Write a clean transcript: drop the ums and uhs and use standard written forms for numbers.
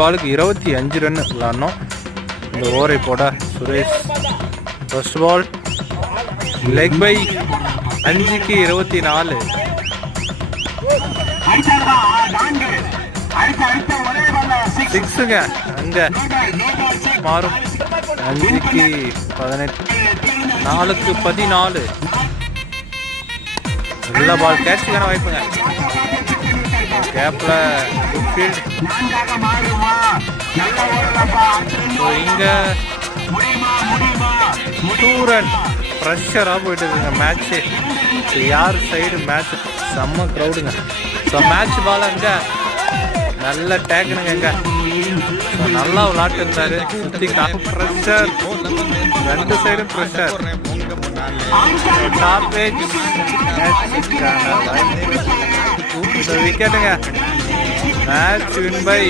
பாலுக்கு 25 ரன் விளாடணும். இந்த ஓவரை போட Suresh. First ball leg bye 5க்கு 24. சிக்ஸுங்க அங்க மாறும். 5க்கு 18, 4க்கு 14. நல்ல பால், கேட்சுக்கான வாய்ப்புங்க. கேப்ல ஃபீல்ட். இங்க 2 ரன் ப்ரெஷராக போயிட்டு இருக்குங்க மேட்ச்சு. யார் சைடு மேட்ச் செம்ம க்ரௌடுங்க. ஸோ மேட்ச் பால் அங்கே நல்ல டேக்குனுங்க. அங்கே நல்லா விளாட்டு இருந்தாரு. சுற்றி ப்ரெஷர், 2 சைடும் ப்ரெஷர். டாப் ஏஜ் விக்கெட்டுங்க. Match win by